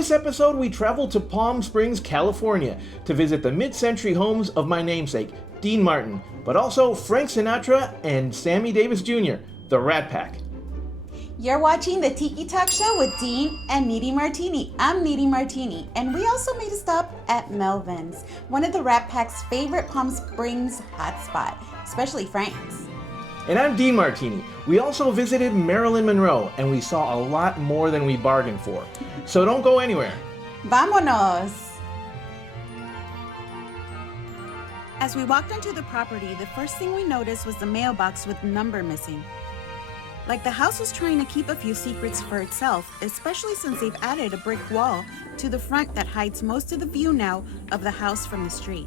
this episode, we travel to Palm Springs, California to visit the mid-century homes of my namesake, Dean Martin, but also Frank Sinatra and Sammy Davis Jr., the Rat Pack. You're watching the Tiki Talk Show with Dean and Niri Martini. I'm Niri Martini, and we also made a stop at Melvin's, one of the Rat Pack's favorite Palm Springs hotspot, especially Frank's. And I'm Dean Martini. We also visited Marilyn Monroe, and we saw a lot more than we bargained for. So don't go anywhere. Vámonos! As we walked onto the property, the first thing we noticed was the mailbox with number missing. Like the house was trying to keep a few secrets for itself, especially since they've added a brick wall to the front that hides most of the view now of the house from the street.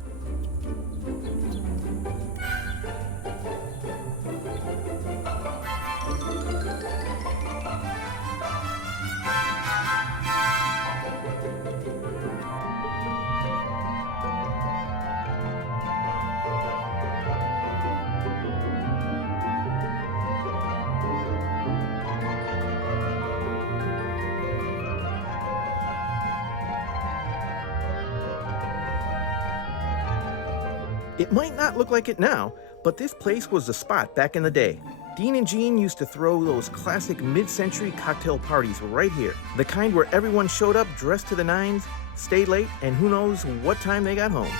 It might not look like it now, but this place was the spot back in the day. Dean and Jean used to throw those classic mid-century cocktail parties right here. The kind where everyone showed up dressed to the nines, stayed late, and who knows what time they got home.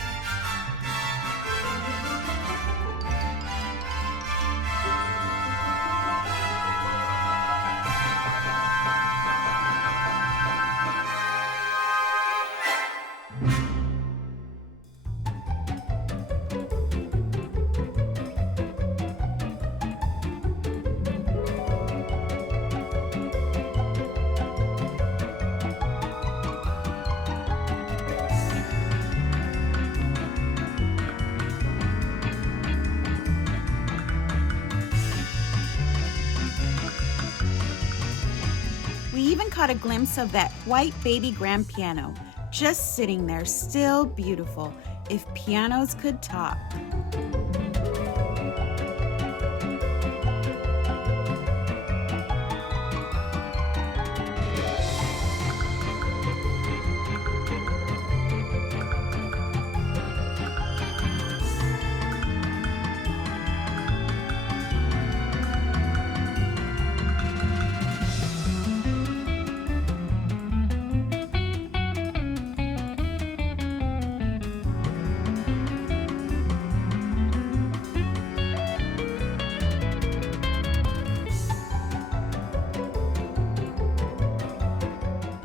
We even caught a glimpse of that white baby grand piano, just sitting there, still beautiful, if pianos could talk.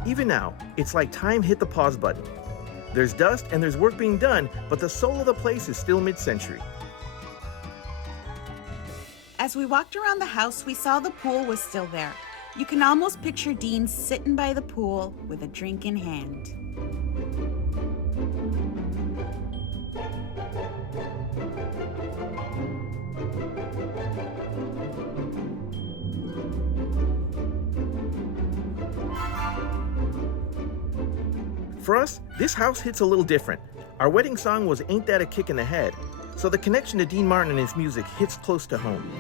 Even now, it's like time hit the pause button. There's dust and there's work being done, but the soul of the place is still mid-century. As we walked around the house, we saw the pool was still there. You can almost picture Dean sitting by the pool with a drink in hand. For us, this house hits a little different. Our wedding song was Ain't That a Kick in the Head, so the connection to Dean Martin and his music hits close to home.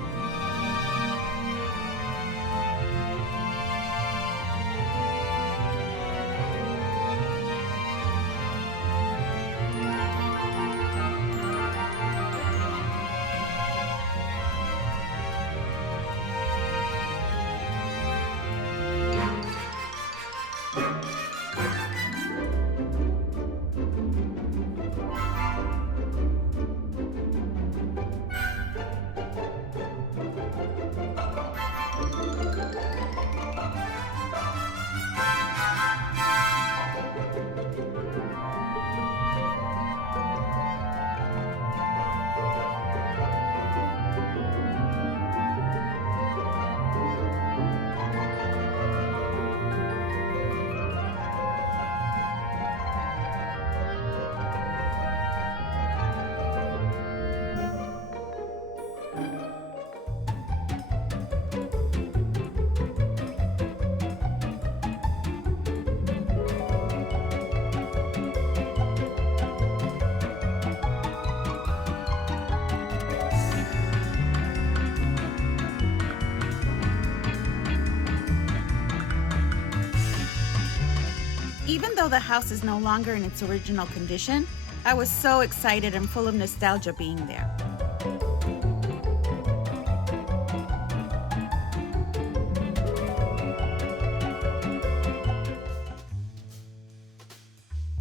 though the house is no longer in its original condition, I was so excited and full of nostalgia being there.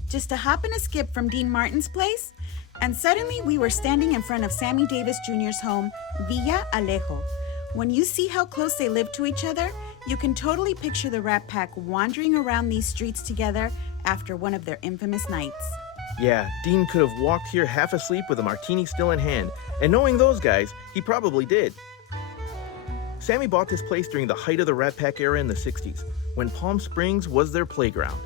Just a hop and a skip from Dean Martin's place, and suddenly we were standing in front of Sammy Davis Jr.'s home, Villa Alejo. When you see how close they live to each other, you can totally picture the Rat Pack wandering around these streets together after one of their infamous nights. Yeah, Dean could have walked here half asleep with a martini still in hand, and knowing those guys, he probably did. Sammy bought this place during the height of the Rat Pack era in the 60s, when Palm Springs was their playground.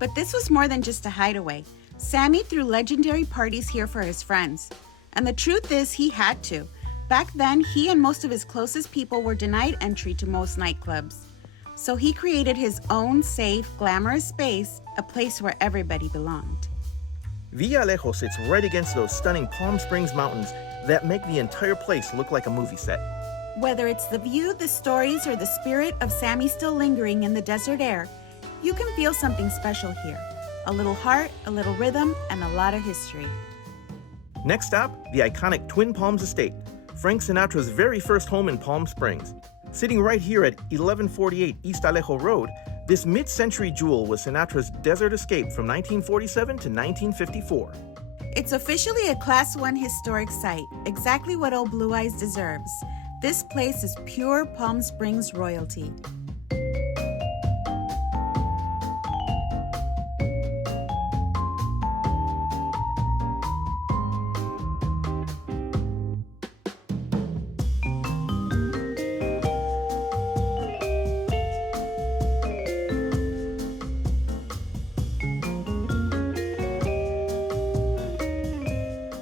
But this was more than just a hideaway. Sammy threw legendary parties here for his friends. And the truth is, he had to. Back then, he and most of his closest people were denied entry to most nightclubs. So he created his own safe, glamorous space, a place where everybody belonged. Villa Alejo sits right against those stunning Palm Springs mountains that make the entire place look like a movie set. Whether it's the view, the stories, or the spirit of Sammy still lingering in the desert air, you can feel something special here. A little heart, a little rhythm, and a lot of history. Next stop, the iconic Twin Palms Estate, Frank Sinatra's very first home in Palm Springs. Sitting right here at 1148 East Alejo Road, this mid-century jewel was Sinatra's desert escape from 1947 to 1954. It's officially a Class 1 historic site, exactly what Old Blue Eyes deserves. This place is pure Palm Springs royalty.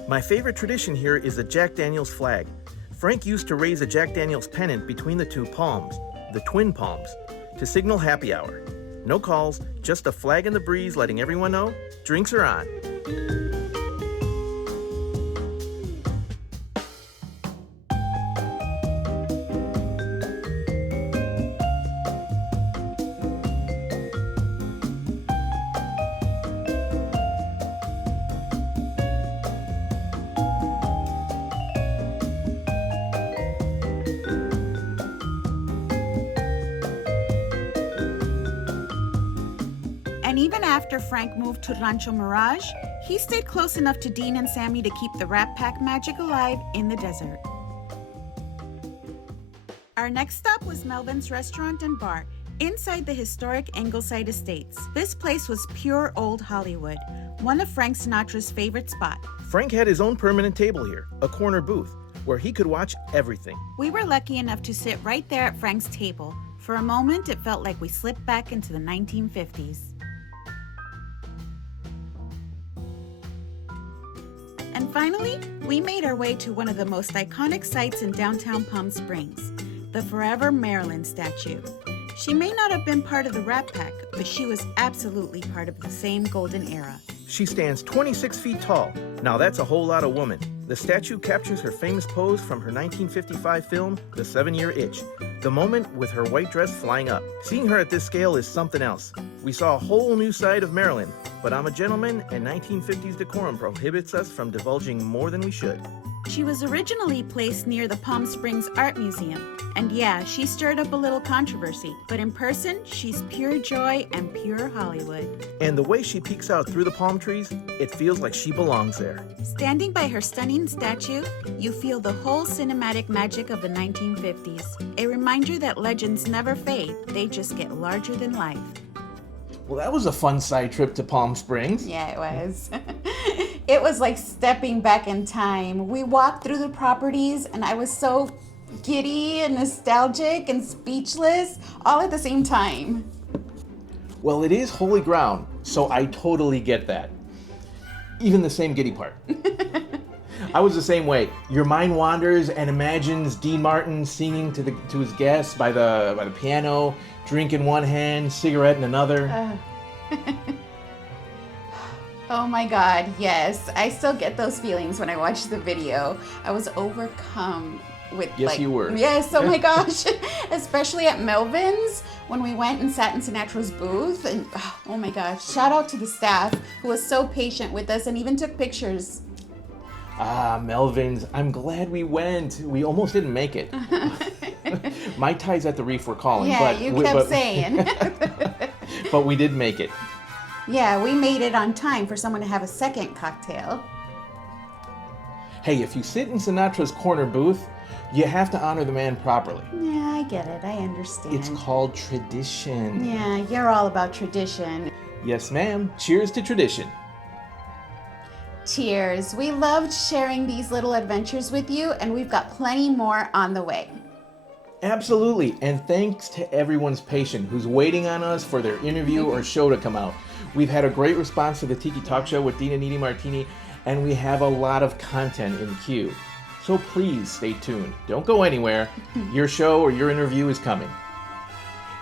My favorite tradition here is the Jack Daniels flag. Frank used to raise a Jack Daniels pennant between the two palms, the twin palms, to signal happy hour. No calls, just a flag in the breeze letting everyone know drinks are on. And even after Frank moved to Rancho Mirage, he stayed close enough to Dean and Sammy to keep the Rat Pack magic alive in the desert. Our next stop was Melvin's Restaurant and Bar, inside the historic Ingleside Estates. This place was pure old Hollywood, one of Frank Sinatra's favorite spots. Frank had his own permanent table here, a corner booth, where he could watch everything. We were lucky enough to sit right there at Frank's table. For a moment, it felt like we slipped back into the 1950s. And finally, we made our way to one of the most iconic sites in downtown Palm Springs, the Forever Marilyn statue. She may not have been part of the Rat Pack, but she was absolutely part of the same golden era. She stands 26 feet tall. Now that's a whole lot of woman. The statue captures her famous pose from her 1955 film, The 7-Year Itch, the moment with her white dress flying up. Seeing her at this scale is something else. We saw a whole new side of Marilyn, but I'm a gentleman and 1950s decorum prohibits us from divulging more than we should. She was originally placed near the Palm Springs Art Museum, and yeah, she stirred up a little controversy, but in person, she's pure joy and pure Hollywood. And the way she peeks out through the palm trees, it feels like she belongs there. Standing by her stunning statue, you feel the whole cinematic magic of the 1950s, a reminder that legends never fade, they just get larger than life. Well, that was a fun side trip to Palm Springs. Yeah, it was. It was like stepping back in time. We walked through the properties and I was so giddy and nostalgic and speechless all at the same time. Well, it is holy ground, so I totally get that. Even the same giddy part. I was the same way. Your mind wanders and imagines Dean Martin singing to his guests by the piano, drink in one hand, cigarette in another. Oh my God, yes. I still get those feelings when I watch the video. I was overcome with Yes, you were. Yes, oh my gosh. Especially at Melvin's when we went and sat in Sinatra's booth. And oh my gosh, shout out to the staff who was so patient with us and even took pictures. Melvin's, I'm glad we went. We almost didn't make it. My ties at the reef were calling. Yeah, you kept saying. But we did make it. Yeah, we made it on time for someone to have a second cocktail. Hey, if you sit in Sinatra's corner booth, you have to honor the man properly. Yeah, I get it. I understand. It's called tradition. Yeah, you're all about tradition. Yes, ma'am. Cheers to tradition. Cheers. We loved sharing these little adventures with you, and we've got plenty more on the way. Absolutely. And thanks to everyone's patient who's waiting on us for their interview or show to come out. We've had a great response to the Tiki Talk Show with Dean Niri Martini, and we have a lot of content in queue. So please stay tuned. Don't go anywhere. Your show or your interview is coming.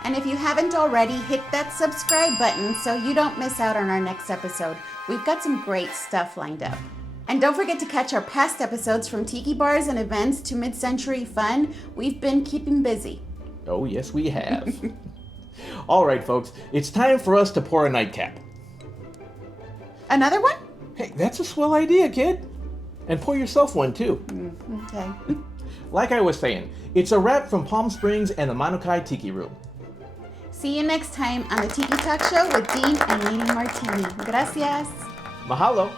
And if you haven't already, hit that subscribe button so you don't miss out on our next episode. We've got some great stuff lined up. And don't forget to catch our past episodes from tiki bars and events to mid-century fun. We've been keeping busy. Oh, yes, we have. All right, folks, it's time for us to pour a nightcap. Another one? Hey, that's a swell idea, kid. And pour yourself one, too. Okay. Like I was saying, it's a wrap from Palm Springs and the Manukai Tiki Room. See you next time on the Tiki Talk Show with Dean and Niri Martini. Gracias. Mahalo.